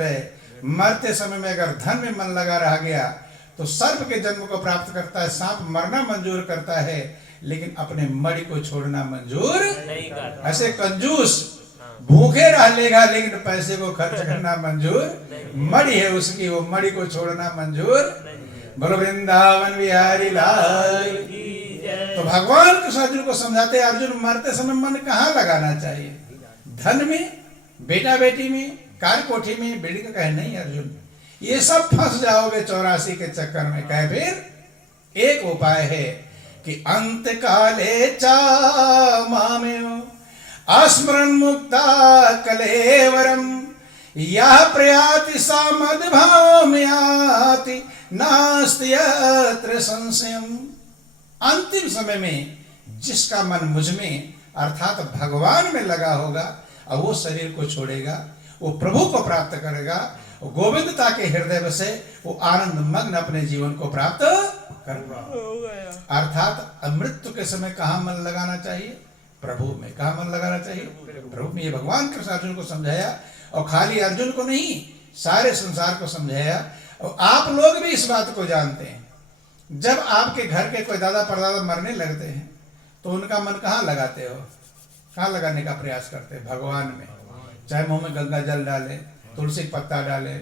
सूत्र है, मरते समय में अगर धन में मन लगा रह गया तो सर्प के जन्म को प्राप्त करता है, सांप मरना मंजूर करता है, लेकिन अपने मणि को छोड़ना मंजूर नहीं करता। ऐसे कंजूस भूखे रह लेगा लेकिन पैसे को खर्च करना मंजूर, मणि है उसकी, वो मणि को छोड़ना मंजूर। बोलो वृंदावन बिहारी लाल। तो भगवान कृष्ण अर्जुन को समझाते, अर्जुन मरते समय मन कहाँ लगाना चाहिए? धन में, बेटा बेटी में, कार कोठी में, बिल्डिंग? कहे नहीं अर्जुन, ये सब फंस जाओगे 84 के चक्कर में। कहे फिर एक उपाय है कि अंत काले चा मामेव अस्मरण मुक्ता कलेवरम यह प्रयाति सा मद्भाव में आति नास्ति यत्र संशयम। अंतिम समय में जिसका मन मुझ में अर्थात भगवान में लगा होगा और वो शरीर को छोड़ेगा, वो प्रभु को प्राप्त करेगा, वो गोविंदता के हृदय से वो आनंद मग्न अपने जीवन को प्राप्त करेगा। अर्थात मृत्यु के समय कहाँ मन लगाना चाहिए? प्रभु में। कहाँ मन लगाना चाहिए? प्रभु में। ये भगवान कृष्ण अर्जुन को समझाया, और खाली अर्जुन को नहीं, सारे संसार को समझाया। और आप लोग भी इस बात को जानते हैं, जब आपके घर के कोई दादा परदादा मरने लगते हैं तो उनका मन कहाँ लगाते हो? कहाँ लगाने का प्रयास करते हैं? भगवान में। चाहे मुंह में गंगा जल डाले, तुलसी पत्ता डाले,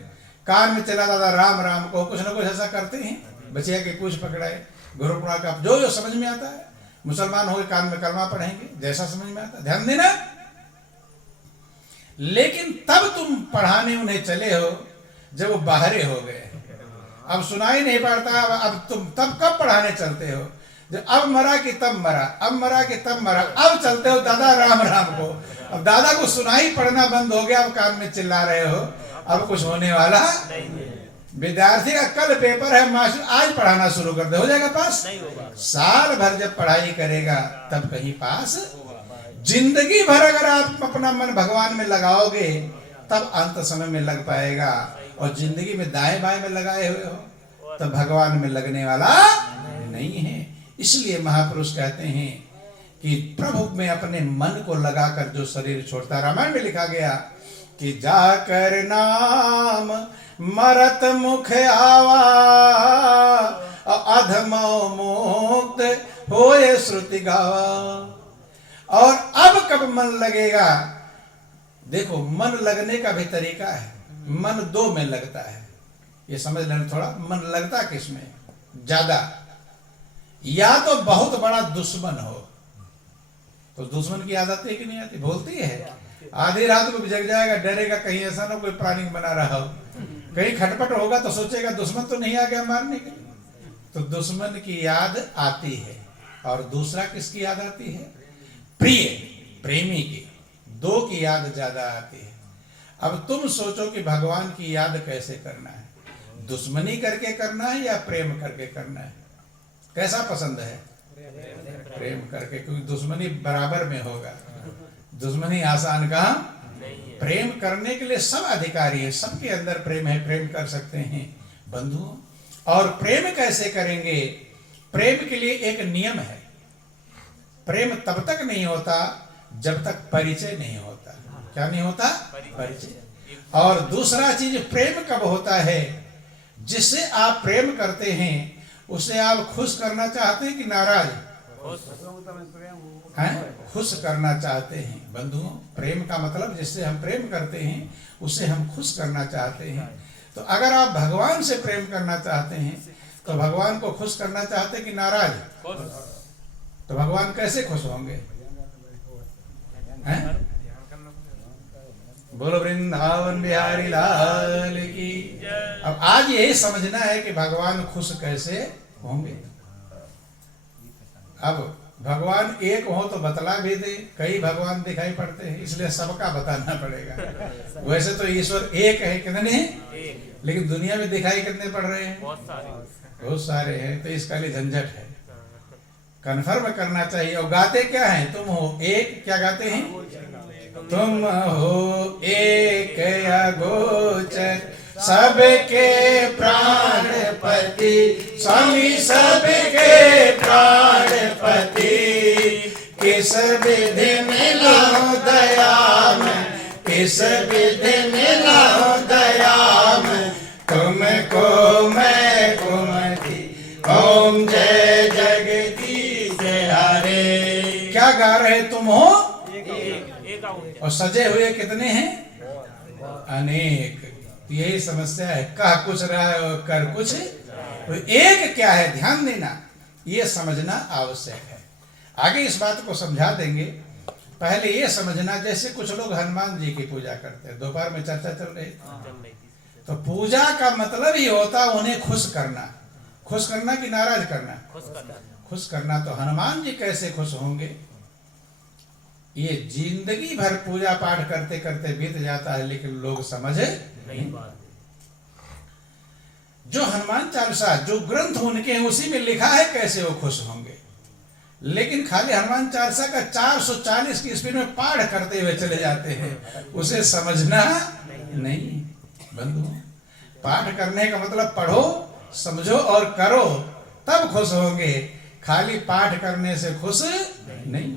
कान में चला दादा राम राम को, कुछ ना कुछ ऐसा करते हैं। बचिया की पूछ पकड़ाए, गुरु पुराण का जो समझ में आता है। मुसलमान हो गए, कान में कलमा पढ़ेंगे, जैसा समझ में आता, ध्यान देना। लेकिन तब तुम पढ़ाने उन्हें चले हो जब वो बाहरे हो गए, अब सुनाई नहीं पड़ता। अब तुम तब कब पढ़ाने चलते हो? जब अब मरा कि तब मरा, अब मरा कि तब मरा, अब चलते हो दादा राम राम को। अब दादा को सुनाई पड़ना बंद हो गया, अब कान में चिल्ला रहे हो, अब कुछ होने वाला विद्यार्थी का कल पेपर है, मास्टर आज पढ़ाना शुरू कर दे, हो जाएगा पास? साल भर जब पढ़ाई करेगा तब कहीं पास? जिंदगी भर अगर आप अपना मन भगवान में लगाओगे तब अंत समय में लग पाएगा। और जिंदगी में दाएं बाएं में लगाए हुए हो तब भगवान में लगने वाला नहीं है। इसलिए महापुरुष कहते हैं कि प्रभु में अपने मन को लगाकर जो शरीर छोड़ता, रामायण में लिखा गया कि जाकर नाम मरत मुख आवा अधमो मुक्त होए श्रुति गावा। और अब कब मन लगेगा? देखो, मन लगने का भी तरीका है। मन दो में लगता है, ये समझ लेना थोड़ा। मन लगता किसमें ज्यादा? या तो बहुत बड़ा दुश्मन हो तो दुश्मन की आदत है कि नहीं आती? बोलती है, आधी रात को भी जग जाएगा, डरेगा कहीं ऐसा ना कोई प्राणी बना रहा हो, कहीं खटपट होगा तो सोचेगा दुश्मन तो नहीं आ गया मारने के लिए। तो दुश्मन की याद आती है। और दूसरा किसकी याद आती है? प्रिय, प्रेमी की। दो की याद ज्यादा आती है। अब तुम सोचो कि भगवान की याद कैसे करना है? दुश्मनी करके करना है या प्रेम करके करना है? कैसा पसंद है? प्रेम करके, क्योंकि दुश्मनी बराबर में होगा। दुश्मनी आसान काम प्रेम करने के लिए सब अधिकारी है, सबके अंदर प्रेम है, प्रेम कर सकते हैं बंधुओं। और प्रेम कैसे करेंगे? प्रेम के लिए एक नियम है। प्रेम तब तक नहीं होता जब तक परिचय नहीं होता। क्या नहीं होता? परिचय। और दूसरा चीज, प्रेम कब होता है? जिससे आप प्रेम करते हैं उसे आप खुश करना चाहते हैं कि नाराज? खुश करना चाहते हैं बंधुओं। प्रेम का मतलब जिससे हम प्रेम करते हैं उसे हम खुश करना चाहते हैं। तो अगर आप भगवान से प्रेम करना चाहते हैं तो भगवान को खुश करना चाहते हैं कि नाराज? तो भगवान कैसे खुश होंगे? हैं? बोलो वृंदावन बिहारी लाल की। अब आज यही समझना है कि भगवान खुश कैसे होंगे। अब भगवान एक हो तो बतला भी दे, कई भगवान दिखाई पड़ते हैं, इसलिए सबका बताना पड़ेगा। वैसे तो ईश्वर एक है, कितने हैं? लेकिन दुनिया में दिखाई कितने पड़ रहे हैं? बहुत सारे हैं। तो इसका लिए झंझट है, कन्फर्म करना चाहिए। और गाते क्या हैं? तुम हो एक। क्या गाते हैं? तुम हो एक अगोचर सबके प्राणपति, स्वामी सबके प्राणपति। किस विधि मिलो दया में, किस विधि मिलो दया और सजे हुए कितने हैं? अनेक। तो यही समस्या है, कह कुछ रहा है और कर कुछ। तो एक क्या है, ध्यान देना, ये समझना आवश्यक है। आगे इस बात को समझा देंगे। पहले ये समझना, जैसे कुछ लोग हनुमान जी की पूजा करते हैं, दोपहर में चर्चा चल रही थी, तो पूजा का मतलब ही होता उन्हें खुश करना। खुश करना कि नाराज करना? खुश करना। तो हनुमान जी कैसे खुश होंगे? ये जिंदगी भर पूजा पाठ करते करते बीत जाता है, लेकिन लोग समझ नहीं। जो हनुमान चालीसा, जो ग्रंथ उनके हैं, उसी में लिखा है कैसे वो खुश होंगे। लेकिन खाली हनुमान चालीसा का 440 की स्पीड में पाठ करते हुए चले जाते हैं, उसे समझना नहीं। बंधु, पाठ करने का मतलब पढ़ो, समझो और करो, तब खुश होंगे। खाली पाठ करने से खुश नहीं।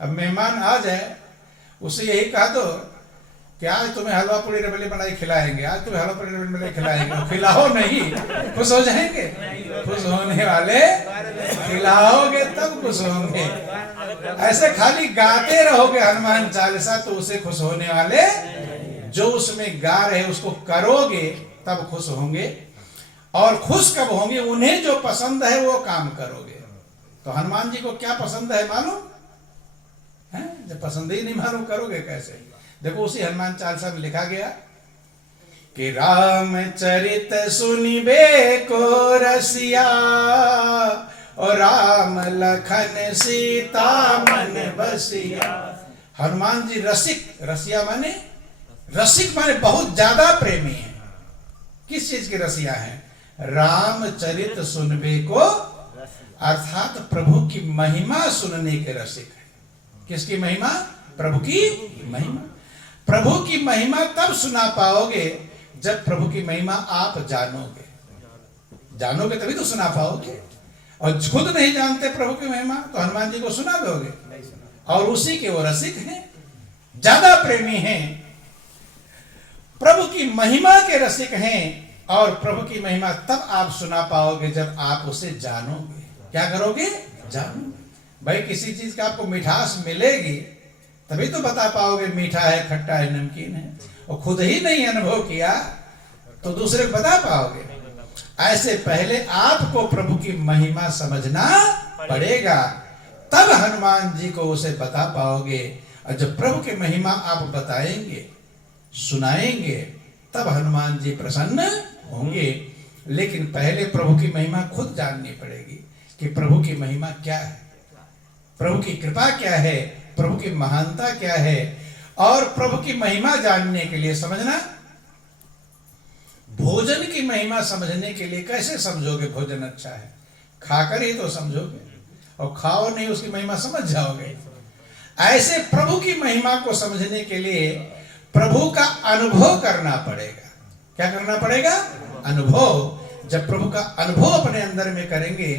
अब मेहमान आ जाए, उसे यही कहा दो कि आज तुम्हें हलवा पूरी रबड़ी बनाई खिलाएंगे, आज तुम्हें हलवा पूरी रबड़ी बनाई खिलाएंगे, खिलाओ नहीं, खुश हो जाएंगे? खुश होने वाले खिलाओगे तब खुश होंगे। ऐसे खाली गाते रहोगे हनुमान चालीसा तो उसे खुश होने वाले, जो उसमें गा रहे उसको करोगे तब खुश होंगे। और खुश कब होंगे? उन्हें जो पसंद है वो काम करोगे। तो हनुमान जी को क्या पसंद है मालूम है? जब पसंद ही नहीं मालूम, करोगे कैसे? देखो उसी हनुमान चालीसा में लिखा गया कि रामचरित सुनिबे को रसिया, और राम लखन सीता मन बसिया। हनुमान जी रसिक, रसिया माने रसिक माने बहुत ज्यादा प्रेमी है। किस चीज के रसिया है? रामचरित सुनबे को, अर्थात प्रभु की महिमा सुनने के रसिक है। किसकी महिमा? प्रभु की महिमा। प्रभु की महिमा तब सुना पाओगे जब प्रभु की महिमा आप जानोगे। जानोगे तभी तो सुना पाओगे। और खुद नहीं जानते प्रभु की महिमा तो हनुमान जी को सुना दोगे। और उसी के वो रसिक हैं, ज्यादा प्रेमी हैं, प्रभु की महिमा के रसिक हैं। और प्रभु की महिमा तब आप सुना पाओगे जब आप उसे जानोगे। क्या करोगे? जानोगे। भाई किसी चीज का आपको मिठास मिलेगी तभी तो बता पाओगे मीठा है, खट्टा है, नमकीन है। और खुद ही नहीं अनुभव किया तो दूसरे को बता पाओगे। ऐसे पहले आपको प्रभु की महिमा समझना पड़ेगा, तब हनुमान जी को उसे बता पाओगे। और जब प्रभु की महिमा आप बताएंगे, सुनाएंगे, तब हनुमान जी प्रसन्न होंगे। लेकिन पहले प्रभु की महिमा खुद जाननी पड़ेगी कि प्रभु की महिमा क्या है, प्रभु की कृपा क्या है, प्रभु की महानता क्या है। और प्रभु की महिमा जानने के लिए समझना, भोजन की महिमा समझने के लिए कैसे समझोगे भोजन अच्छा है? खाकर ही तो समझोगे, और खाओ नहीं उसकी महिमा समझ जाओगे। ऐसे प्रभु की महिमा को समझने के लिए प्रभु का अनुभव करना पड़ेगा। क्या करना पड़ेगा? अनुभव। जब प्रभु का अनुभव अपने अंदर में करेंगे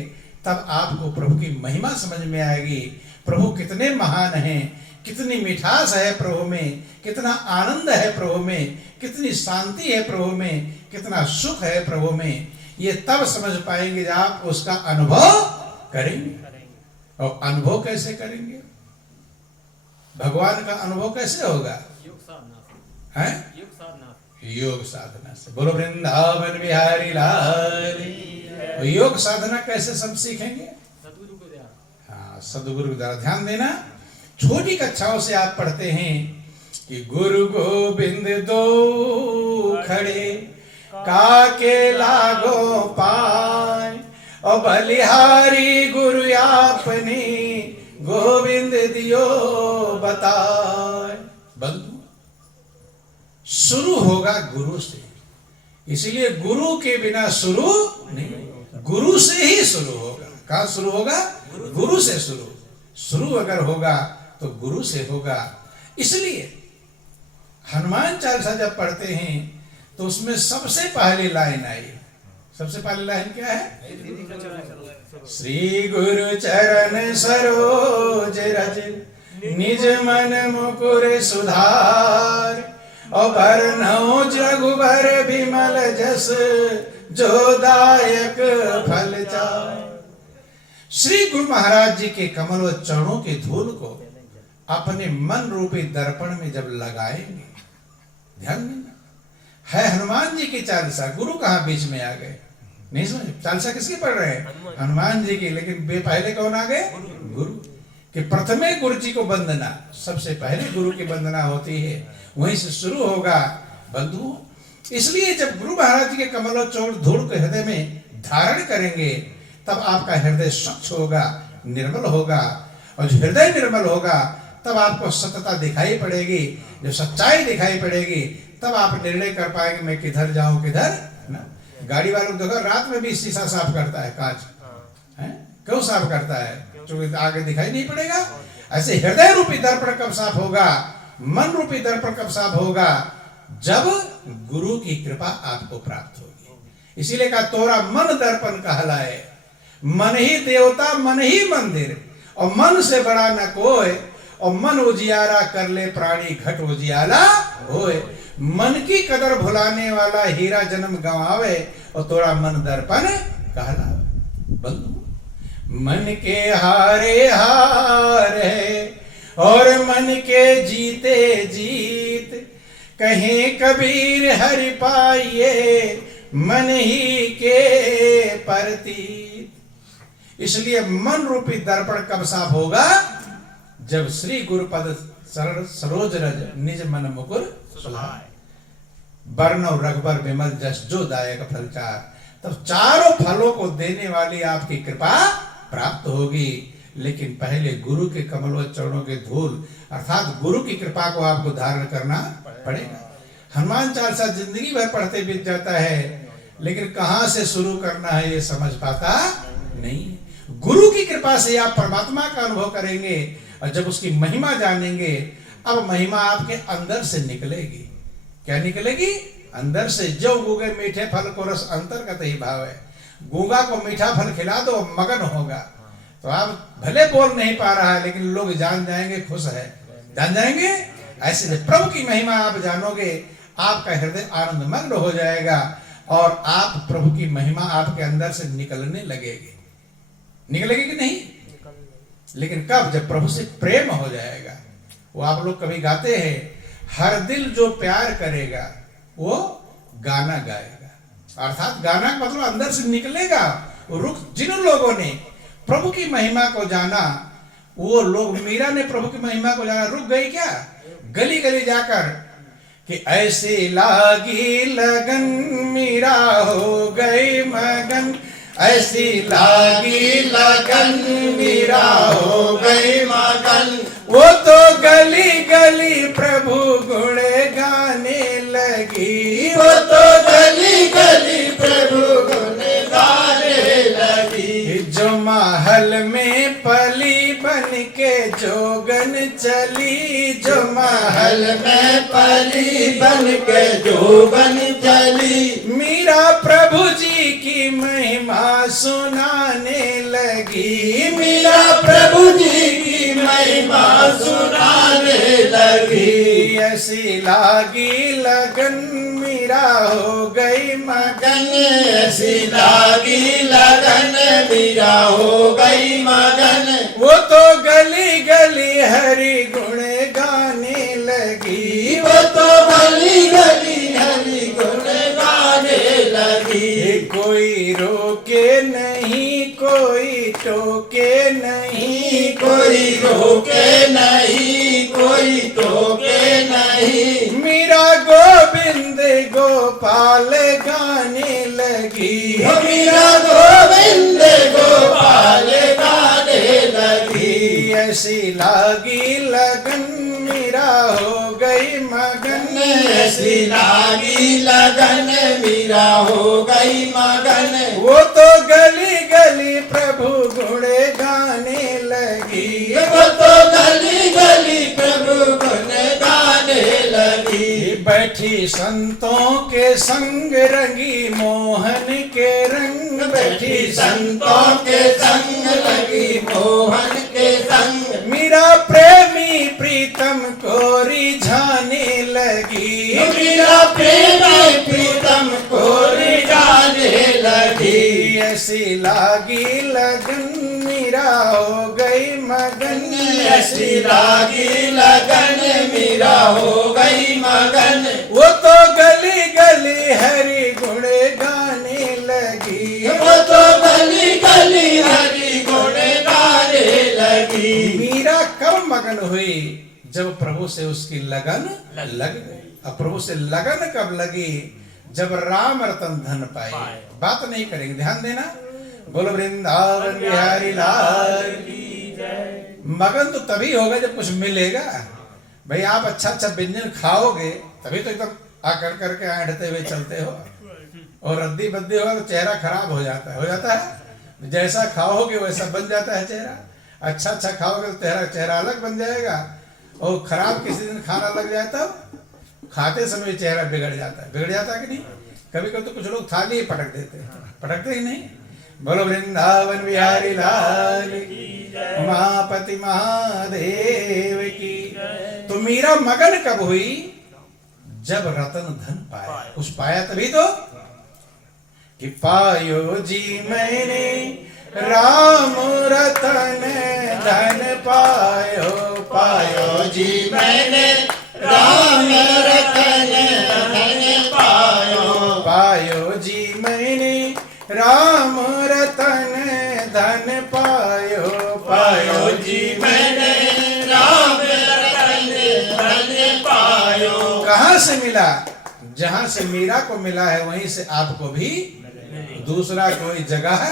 तब आपको प्रभु की महिमा समझ में आएगी। प्रभु कितने महान हैं, कितनी मिठास है प्रभु में, कितना आनंद है प्रभु में, कितनी शांति है प्रभु में, कितना सुख है प्रभु में। ये तब समझ पाएंगे जब आप उसका अनुभव करेंगे। और अनुभव कैसे करेंगे? भगवान का अनुभव कैसे होगा? योग साधना से। बोलो वृंदावन बिहारी लाल। योग साधना कैसे सब सीखेंगे? हाँ, सदगुरु के द्वारा। ध्यान देना, छोटी कक्षाओं से आप पढ़ते हैं कि गुरु गोविंद दो खड़े, काके लागो पाए, और बलिहारी गुरु आपने गोविंद दियो बताए। बंधु, शुरू होगा गुरु से, इसलिए गुरु के बिना शुरू नहीं, गुरु से ही शुरू होगा। कहाँ शुरू होगा? गुरु से शुरू। शुरू अगर होगा तो गुरु से होगा। इसलिए हनुमान चालीसा जब पढ़ते हैं तो उसमें सबसे पहली लाइन आई। सबसे पहली लाइन क्या है? श्री गुरु चरण सरोज रज, निज मन मुकुर सुधार, और बरनौ रघुबर बिमल जस, जो दायक फल चाय। श्री गुरु महाराज जी के कमल व चरणों के धूल को अपने मन रूपी दर्पण में जब लगाएंगे, ध्यान देना, है हनुमान जी की चालीसा, गुरु कहाँ बीच में आ गए? नहीं समझ, चालीसा किसकी पढ़ रहे हैं? हनुमान जी की। लेकिन पहले कौन आ गए? गुरु। कि प्रथमे गुरु जी को वंदना, सबसे पहले गुरु की वंदना होती है, वहीं से शुरू होगा बंधु। इसलिए जब गुरु महाराज जी के कमलोच्चोल धूल को हृदय में धारण करेंगे, तब आपका हृदय स्वच्छ होगा, निर्मल होगा। और जो हृदय निर्मल होगा, तब आपको सत्यता दिखाई पड़ेगी। जब सच्चाई दिखाई पड़ेगी, तब आप निर्णय कर पाएंगे मैं किधर जाऊं किधर ना। गाड़ी वालों देखो, रात में भी शीशा साफ करता है, कांच है, क्यों साफ करता है? क्योंकि आगे दिखाई नहीं पड़ेगा। ऐसे हृदय रूपी दर्पण कब साफ होगा, मन रूपी दर्पण कब साफ होगा? जब गुरु की कृपा आपको प्राप्त होगी। इसीलिए कहा तोरा मन दर्पण कहलाए, मन ही देवता मन ही मंदिर, और मन से बड़ा न कोई, और मन उजियारा कर ले प्राणी घट उजियाला होए। मन की कदर भुलाने वाला हीरा जन्म गंवावे, और तोरा मन दर्पण कहलावे। बंधु, मन के हारे हार है और मन के जीते जीत, कहीं कबीर हरि पाइए मन ही के प्रतीत। इसलिए मन रूपी दर्पण कब साफ होगा? जब श्री गुरुपद शरण सरोज रज निज मन मुकुर सुहाए, बरनौ रघुबर विमल जस जो दायक फलचार। तब चारों फलों को देने वाली आपकी कृपा प्राप्त होगी। लेकिन पहले गुरु के कमलों चरणों के धूल अर्थात गुरु की कृपा को आपको धारण करना पड़ेगा। हनुमान चालीसा जिंदगी भर पढ़ते बीत जाता है, लेकिन कहां से शुरू करना है ये समझ पाता नहीं। गुरु की कृपा से आप परमात्मा का अनुभव करेंगे, और जब उसकी महिमा जानेंगे, अब महिमा आपके अंदर से निकलेगी। क्या निकलेगी? अंदर से। जो गूंगे मीठे फल को रस अंतर्गत ही भाव है। गूंगा को मीठा फल खिला दो, मगन होगा। तो आप भले बोल नहीं पा रहा है, लेकिन लोग जान जाएंगे, खुश है, जान जाएंगे। ऐसे जब प्रभु की महिमा आप जानोगे, आपका हृदय आनंद मग्न हो जाएगा, और आप प्रभु की महिमा आपके अंदर से निकलने लगेगी। निकलेगी कि नहीं? लेकिन कब? जब प्रभु से प्रेम हो जाएगा। वो आप लोग कभी गाते हैं, हर दिल जो प्यार करेगा वो गाना गाएगा। अर्थात गाना का मतलब अंदर से निकलेगा। रुक जिन लोगों ने प्रभु की महिमा को जाना, वो लोग, मीरा ने प्रभु की महिमा को जाना, रुक गई क्या? गली गली जाकर कि ऐसी लागी लगन मीरा हो गई मगन, ऐसी लागी लगन मीरा हो गई मगन। वो तो गली गली प्रभु गुण गाने लगी, वो तो गली गली प्रभु गुण गाने लगी। जो महल में पली बन के जोगन चली, जो महल में पली बन के जोगन चली। मीरा प्रभु जी की महिमा सुनाने लगी, मीरा प्रभु जी की महिमा सुनाने लगी। ऐसी लागी लगन मीरा हो गई मगन, ऐसी लागी लगन मीरा हो गई मगन। वो तो गली गली हरि गुण गाने लगी, वो तो गली गली हरि गुण गाने लगी। कोई रोके नहीं, कोई टोके नहीं, कोई रोके नहीं, कोई टोके नहीं। मीरा गोविंद गोपाल गाने लगी, मीरा गोविंद गोपाल गाने लगी। ऐसी लागी लगन मीरा हो गई मगन, ऐसी लागी लगन मीरा हो गई मगन। वो तो गली गली प्रभु गुण गाने लगी, वो तो गली गली प्रभु गुण गाने लगी। बैठी संतों के संग रंगी मोहन के रंग, बैठी संतों के संग रंगी मोहन के संग। मीरा प्रेमी प्रीतम को रिझाने लगी, मीरा प्रेमी प्रीतम को रिझाने लगी। ऐसी लागी लगन मीरा हो गई मगन, ऐसी लागी लगन मीरा हो गई मगन, वो तो गली गली हरि गुण गाने लगी, वो तो गली गली हरि गुण गाने लगी। मीरा कब मगन हुई? जब प्रभु से उसकी लगन लग गई। अब प्रभु से लगन कब लगी? जब राम रतन धन पाए। बात नहीं करेंगे, ध्यान देना। बोलो वृंदावन बिहारी लाल की जय। मगन तो तभी होगा जब कुछ मिलेगा। भाई आप अच्छा अच्छा व्यंजन खाओगे तभी तो एकदम आकर करके आढ़ते हुए चलते हो, और रद्दी बद्दी होगा तो चेहरा खराब हो जाता है, जैसा खाओगे वैसा बन जाता है चेहरा। अच्छा अच्छा खाओगे तो चेहरा अलग बन जाएगा, और खराब किसी दिन खाना लग जाए तब खाते समय चेहरा बिगड़ जाता है कि नहीं? कभी कभी तो कुछ लोग थाली ही पटक देते हैं, पटकते ही नहीं। बोलो वृंदावन बिहारी लाल की, उमापति महादेव की। तो मीरा मगन कब हुई? जब रतन धन पाया। कुछ पाया तभी तो कि पायो जी मैंने राम रतन धन पायो, पायो जी मैंने राम रतन धन पायो, पायो जी मैंने राम रतन धन पायो, पायो जी मैंने राम रतन धन पायो। कहाँ से मिला? जहाँ से मीरा को मिला है वहीं से आपको भी दूसरा कोई जगह,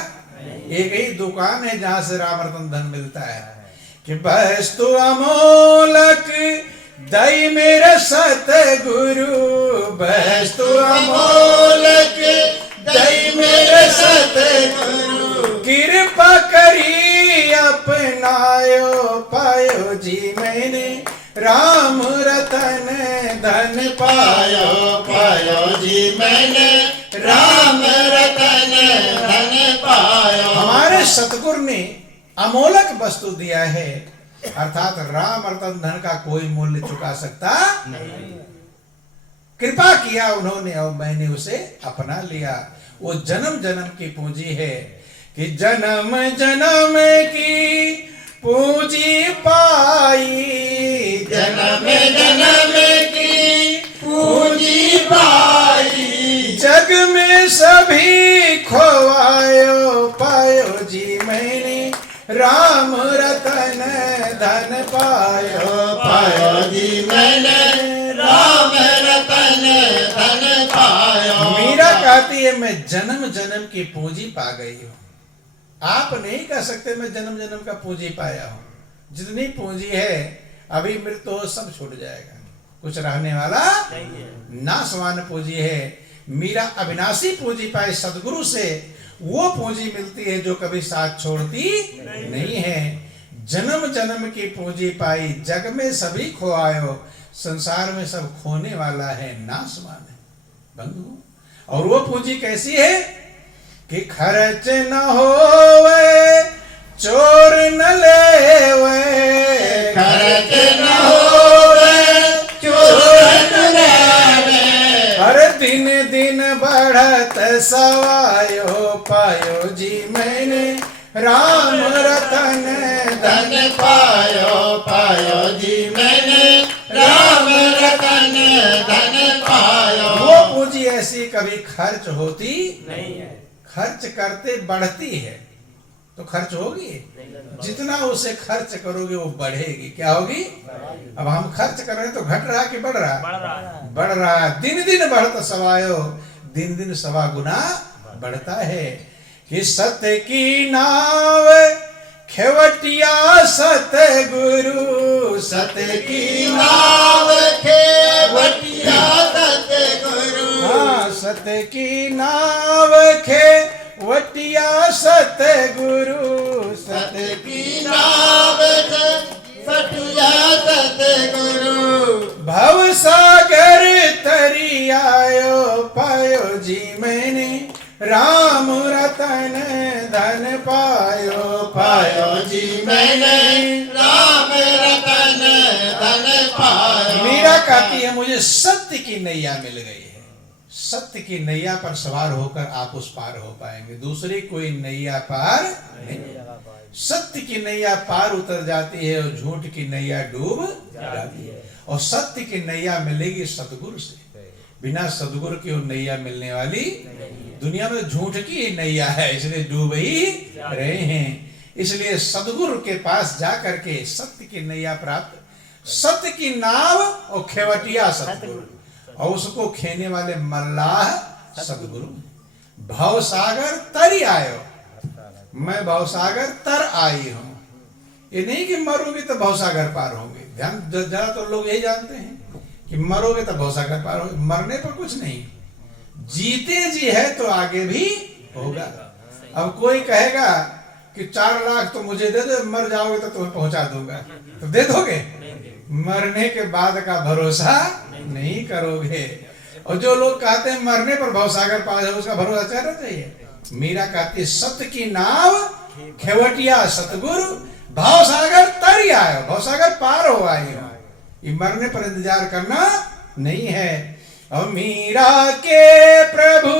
एक ही दुकान है जहाँ से राम रतन धन मिलता है। कि वस्तु अमोलक दई मेरे सतगुरु, वस्तु अमोलक दई मेरे सतगुरु, कृपा करी अपनायो, पायो जी मैंने राम रतन धन पायो, पायो जी मैंने राम रतन धन पायो। हमारे सतगुरु ने अमोलक वस्तु दिया है, अर्थात राम रतन धन का कोई मूल्य चुका सकता नहीं। कृपा किया उन्होंने और मैंने उसे अपना लिया। वो जन्म जन्म की पूंजी है कि जन्म जन्म की पूंजी पाई, जन्म जन्म की पूंजी पाई, जग में सभी खोवायो, पायो जी मैंने राम रतन धन पायो, पायो जी मैंने राम रतन धन पायो। मीरा कहती है मैं जन्म जन्म की पूंजी पा गई हूँ। आप नहीं कह सकते मैं जन्म जन्म का पूंजी पाया हूँ। जितनी पूंजी है अभी मृत्यु हो सब छूट जाएगा, कुछ रहने वाला नाशवान पूंजी है। मीरा अविनाशी पूंजी पाए सदगुरु से, वो पूंजी मिलती है जो कभी साथ छोड़ती नहीं है। जन्म जन्म की पूंजी पाई, जग में सभी खोआयो, संसार में सब खोने वाला है, नाशवान है बंधु। और वो पूंजी कैसी है कि खर्च न होवे, चोर न लेवे, खर्च न होवे, चोर न लेवे, हर दिन दिन बढ़त सवायो, पायो जी मैंने राम रतन धन पायो, पायो जी मैंने राम रतन धन पायो। वो पूंजी ऐसी कभी खर्च होती नहीं है, खर्च करते बढ़ती है तो खर्च होगी। जितना उसे खर्च करोगे वो बढ़ेगी। क्या होगी? अब हम खर्च कर रहे हैं तो घट रहा कि बढ़ रहा? बढ़ रहा। दिन दिन बढ़ता सवायो, दिन दिन सवा गुना बढ़ता है। कि सत्य की नाव खेवटिया सतगुरु, सत्य की नाव खेवटिया सतगुरु, हाँ सत्य की नाव खेवटिया सतगुरु, सत्य की नाव खेवटिया सतगुरु, भव सागर तरी आयो, पायो जी मैंने राम रतन धन पायो, पायो जी मैंने राम रतन धन पायो। मीरा कहती है मुझे सत्य की नैया मिल गई है। सत्य की नैया पर सवार होकर आप उस पार हो पाएंगे, दूसरी कोई नैया पार नहीं। सत्य की नैया पार उतर जाती है और झूठ की नैया डूब जाती है। और सत्य की नैया मिलेगी सतगुरु से, बिना सतगुरु की वो नैया मिलने वाली। दुनिया में झूठ की नैया है, इसलिए डूब ही रहे हैं। इसलिए सतगुरु के पास जा करके सत्य की नैया प्राप्त, सत्य की नाव और खेवटिया सतगुरु, और उसको खेने वाले मल्लाह सतगुरु। भव सागर तरी आयो, मैं भव सागर तर आई हूं। ये नहीं कि मरोगे तो भव सागर पार होंगे। ध्यान जरा तो लोग यही जानते हैं कि मरोगे तो भव सागर पार होंगे। मरने पर कुछ नहीं, जीते जी है तो आगे भी होगा। अब कोई कहेगा कि 4 लाख तो मुझे दे दो, मर जाओगे तो तुम्हें पहुंचा दूंगा, तो दे दोगे? मरने के बाद का भरोसा नहीं करोगे। और जो लोग कहते हैं मरने पर भवसागर पार है, उसका भरोसा करना चाहिए। मीरा कहती है सत्य की नाव खेवटिया सतगुरु, भवसागर तरी आयो, भवसागर पार हो आए हो। ये मरने पर इंतजार करना नहीं है। और मीरा के प्रभु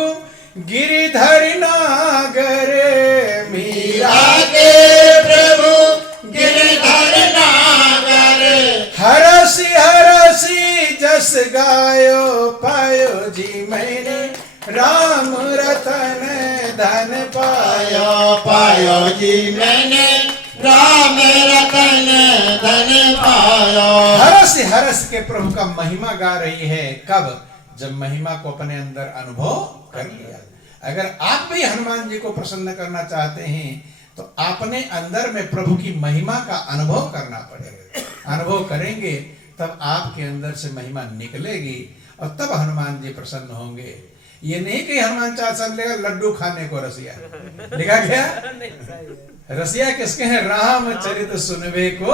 गिरिधर नागर, मीरा के प्रभु गिरधर नागर, हरसी हरसी जस गायो पायो जी मैंने, राम रतन धन पायो। पायो जी मैंने, राम रतन धन पायो। हरस हरस के प्रभु का महिमा गा रही है। कब? जब महिमा को अपने अंदर अनुभव कर लिया। अगर आप भी हनुमान जी को प्रसन्न करना चाहते हैं तो अपने अंदर में प्रभु की महिमा का अनुभव करना पड़ेगा। अनुभव करेंगे तब आपके अंदर से महिमा निकलेगी और तब हनुमान जी प्रसन्न होंगे। ये नहीं कि हनुमान चाचा लेगा लड्डू खाने को रसिया, लिखा गया रसिया किसके हैं? रामचरित सुनवे को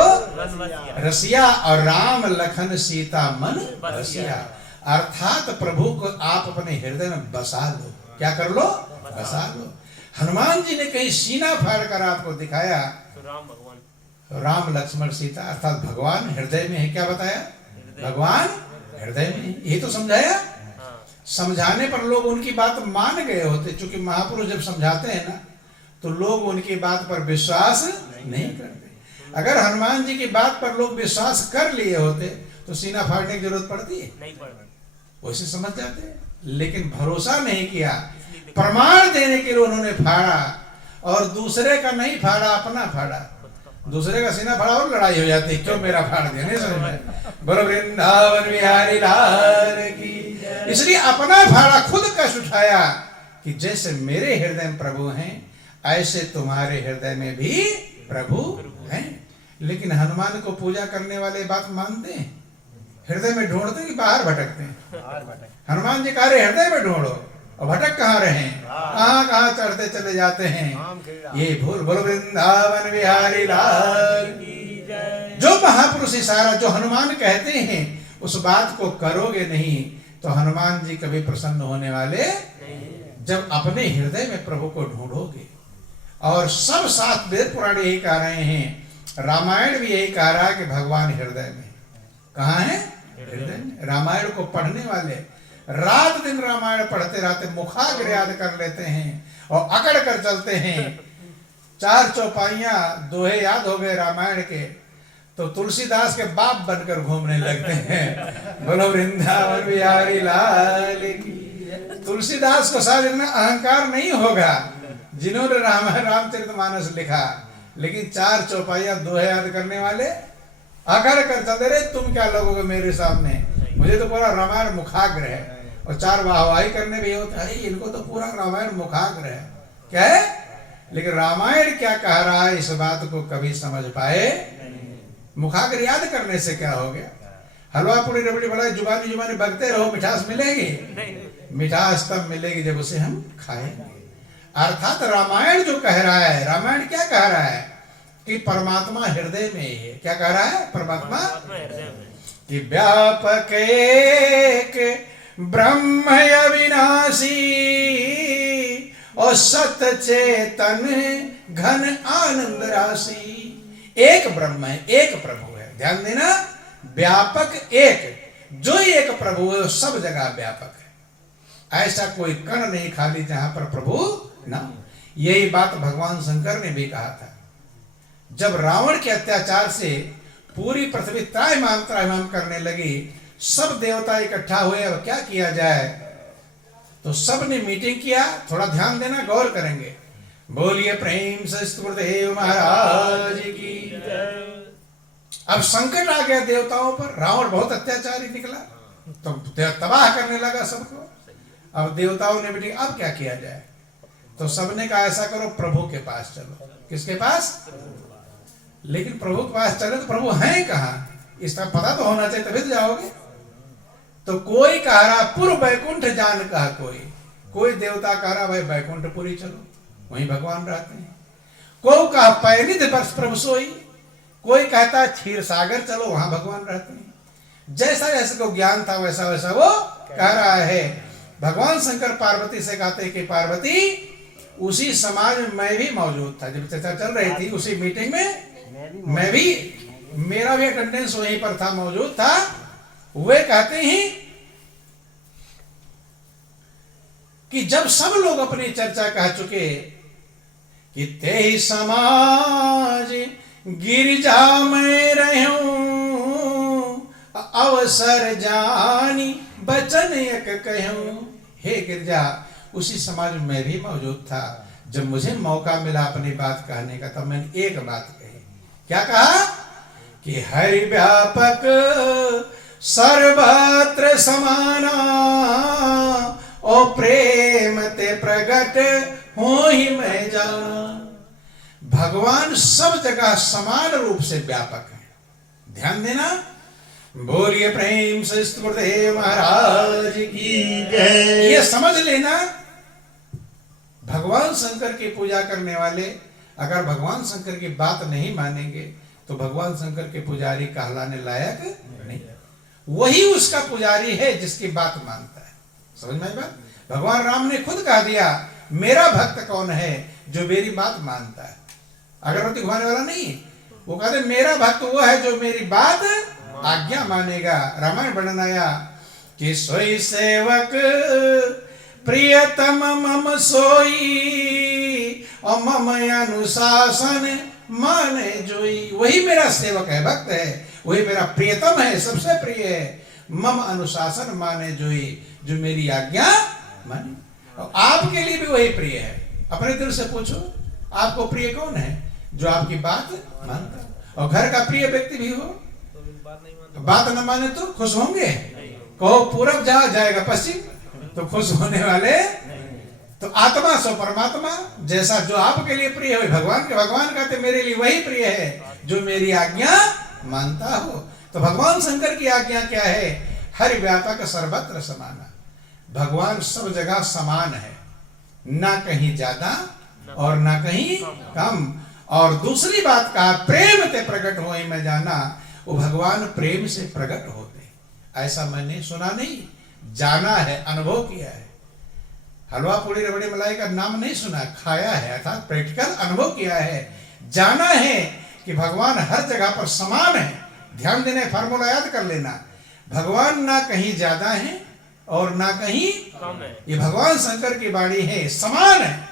रसिया, और राम लखन सीता मन रसिया। अर्थात प्रभु को आप अपने हृदय में बसा लो। क्या कर लो? बसा लो। हनुमान जी ने कहीं सीना फाड़ कर आपको दिखाया, राम लक्ष्मण सीता, अर्थात भगवान हृदय में है। क्या बताया? भगवान हृदय में है, यही तो समझाया। समझाने पर लोग उनकी बात मान गए होते, क्योंकि महापुरुष जब समझाते हैं ना तो लोग उनकी बात पर विश्वास नहीं करते। अगर हनुमान जी की बात पर लोग विश्वास कर लिए होते तो सीना फाड़ने की जरूरत पड़ती है? नहीं पड़ती, वैसे समझ जाते हैं। लेकिन भरोसा नहीं किया, प्रमाण देने के लिए उन्होंने फाड़ा, और दूसरे का नहीं फाड़ा, अपना फाड़ा। दूसरे का सीना फाड़ा और लड़ाई हो जाती, क्यों मेरा फाड़ दिया? नहीं समझ में। बोलो वृंदावन बिहारी लाल की। इसलिए अपना फाड़ा, खुद कष्ट उठाया कि जैसे मेरे हृदय में प्रभु हैं ऐसे तुम्हारे हृदय में भी प्रभु हैं। लेकिन हनुमान को पूजा करने वाले बात मानते हैं? हृदय में ढूंढते कि बाहर भटकते हैं? हनुमान जी कह रहे हृदय में ढूंढो, और भटक कहाँ रहे? कहाँ कहाँ चढ़ते चले जाते हैं। ये भूल बोलो वृंदावन बिहारी लाल की जय। जो महापुरुष इशारा जो हनुमान कहते हैं उस बात को करोगे नहीं तो हनुमान जी कभी प्रसन्न होने वाले। जब अपने हृदय में प्रभु को ढूंढोगे, और सब 7 वेद पुराण यही कह रहे हैं, रामायण भी यही कह रहा है कि भगवान हृदय में। कहाँ है? हृदय में। रामायण को पढ़ने वाले रात दिन रामायण पढ़ते रहते, मुखाग्र याद कर लेते हैं और अकड़ कर चलते हैं। 4 चौपाइयां दोहे याद हो गए रामायण के तो तुलसीदास के बाप बनकर घूमने लगते हैं। बोलो वृंदावन बिहारी लाल की। तुलसीदास को शायद इतना अहंकार नहीं होगा जिन्होंने रामचरितमानस लिखा, लेकिन 4 चौपाइयां दोहे याद करने वाले अकड़ कर चलते रहे। तुम क्या लोगोगे मेरे सामने? मुझे तो पूरा रामायण मुखाग्र है। और 4 वाहवाही करने भी होता है, इनको तो पूरा रामायण मुखाग्र है। क्या है? लेकिन रामायण क्या कह रहा है इस बात को कभी समझ पाए? मुखाग्र याद करने से क्या हो गया? हलवा पूरी रबड़ी बढ़ाई जुबानी जुबानी बगते रहो, मिठास मिलेगी? मिठास तब मिलेगी जब उसे हम खाएंगे। अर्थात रामायण जो कह रहा है, रामायण क्या कह रहा है कि परमात्मा हृदय में है। क्या कह रहा है? परमात्मा कि व्यापक एक ब्रह्म अविनाशी और सत चेतन घन आनंद राशि। एक ब्रह्म है, एक प्रभु है। ध्यान देना, व्यापक एक, जो एक प्रभु है वो सब जगह व्यापक है। ऐसा कोई कण नहीं खाली जहां पर प्रभु ना हो। यही बात भगवान शंकर ने भी कहा था। जब रावण के अत्याचार से पूरी पृथ्वी त्राहिमाम करने लगी, सब देवता इकट्ठा हुए, अब क्या किया जाए? तो सब ने मीटिंग किया। थोड़ा ध्यान देना, गौर करेंगे। बोलिए प्रेम से स्तुदेव महाराज की। अब संकट आ गया देवताओं पर, रावण बहुत अत्याचारी निकला, तो तबाह करने लगा सबको। अब देवताओं ने मीटिंग, अब क्या किया जाए? तो सबने कहा ऐसा करो, प्रभु के पास चलो। किसके पास? लेकिन प्रभु के पास चले तो प्रभु हैं कहाँ, इसका पता तो होना चाहिए, तभी तो जाओगे। तो कोई कह रहा पूर्व बैकुंठ जान, कहा कोई देवता कह रहा भाई बैकुंठपुरी चलो, वहीं भगवान रहते हैं। कोई कहा पैनिध पर प्रभु सोई, कोई कहता क्षीर सागर चलो, वहां भगवान रहते हैं। जैसा जैसे को ज्ञान था वैसा वैसा वो कह रहा है। भगवान शंकर पार्वती से कहते कि पार्वती, उसी समाज में मैं भी मौजूद था, जब चर्चा चल रही थी उसी मीटिंग में मैं भी, मेरा भी अटेंडेंस वहीं पर था, मौजूद था। वे कहते हैं कि जब सब लोग अपनी चर्चा कह चुके कि ते ही समाज गिरिजा में रहूं, अवसर जानी बचन एक कहूं। हे गिरिजा, उसी समाज में मैं भी मौजूद था। जब मुझे मौका मिला अपनी बात कहने का, तब मैंने एक बात कही। क्या कहा? कि हरि व्यापक सर्वत्र समाना, ओ प्रेम ते प्रगट हो ही मैं जाना। भगवान सब जगह समान रूप से व्यापक है। ध्यान देना। बोलिए प्रेम से स्तुदेव महाराज की जय। ये समझ लेना, भगवान शंकर की पूजा करने वाले अगर भगवान शंकर की बात नहीं मानेंगे तो भगवान शंकर के पुजारी कहलाने लायक नहीं। वही उसका पुजारी है जिसकी बात मानता है। समझ में आई बात? भगवान राम ने खुद कह दिया, मेरा भक्त कौन है जो मेरी बात मानता है। अगरबत्ती घुमाने वाला नहीं, वो कहते मेरा भक्त वो है जो मेरी बात आज्ञा मानेगा। रामायण वर्णन आया कि सोई सेवक प्रियतम मम सोई, और मम अनुशासन माने जोई। वही मेरा सेवक है, भक्त है, वही मेरा प्रियतम है, सबसे प्रिय है। मम अनुशासन माने जोई, जो मेरी आज्ञा माने। और आपके लिए भी वही प्रिय है। अपने दिल से पूछो, आपको प्रिय कौन है? जो आपकी बात मानता है। और घर का प्रिय व्यक्ति भी हो, बात न माने तो खुश होंगे? कहो पूरब जाएगा पश्चिम, तो खुश होने वाले। तो आत्मा सो परमात्मा, जैसा जो आपके लिए प्रिय है भगवान के, भगवान कहते मेरे लिए वही प्रिय है जो मेरी आज्ञा मानता हो। तो भगवान शंकर की आज्ञा क्या है? हरि व्यापक सर्वत्र समाना। भगवान सब जगह समान है, ना कहीं ज्यादा और ना कहीं कम। और दूसरी बात कहा, प्रेम ते प्रकट हो मैं जाना। वो भगवान प्रेम से प्रकट होते, ऐसा मैंने सुना नहीं, जाना है, अनुभव किया है। हलवा पूड़ी रबड़ी मलाई का नाम नहीं सुना, खाया है, अर्थात प्रैक्टिकल अनुभव किया है। जाना है कि भगवान हर जगह पर समान है। ध्यान देना, फार्मूला याद कर लेना। भगवान ना कहीं ज्यादा है और ना कहीं कम है। ये भगवान शंकर की वाणी है, समान है।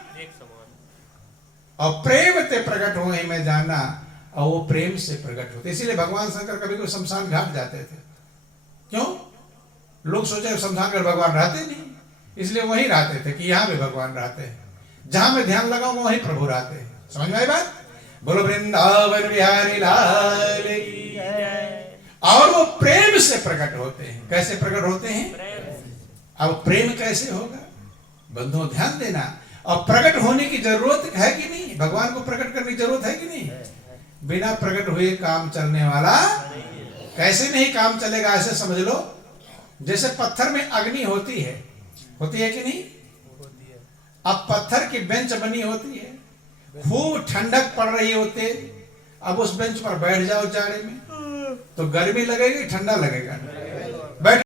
और प्रेम ते प्रकट हो मैं जाना, और वो प्रेम से प्रकट होते। इसीलिए भगवान शंकर कभी कोई शमशान घाट जाते थे। क्यों? लोग सोचे शमशान घाट भगवान रहते नहीं, इसलिए वहीं रहते थे कि यहाँ भी भगवान रहते हैं। जहां मैं ध्यान लगाऊंगा वहीं प्रभु रहते हैं। समझ में आई बात? बोलो वृंदावन बिहारी लाल की जय। और वो प्रेम से प्रकट होते हैं। कैसे प्रकट होते हैं? अब प्रेम कैसे होगा? बंधुओं ध्यान देना। और प्रकट होने की जरूरत है कि नहीं? भगवान को प्रकट करने की जरूरत है कि नहीं? बिना प्रकट हुए काम चलने वाला कैसे नहीं काम चलेगा? ऐसे समझ लो, जैसे पत्थर में अग्नि होती है कि नहीं? अब पत्थर की बेंच बनी होती है, खूब ठंडक पड़ रही होती है। अब उस बेंच पर बैठ जाओ जाड़े में, तो गर्मी लगेगी ठंडा लगेगा? बैठ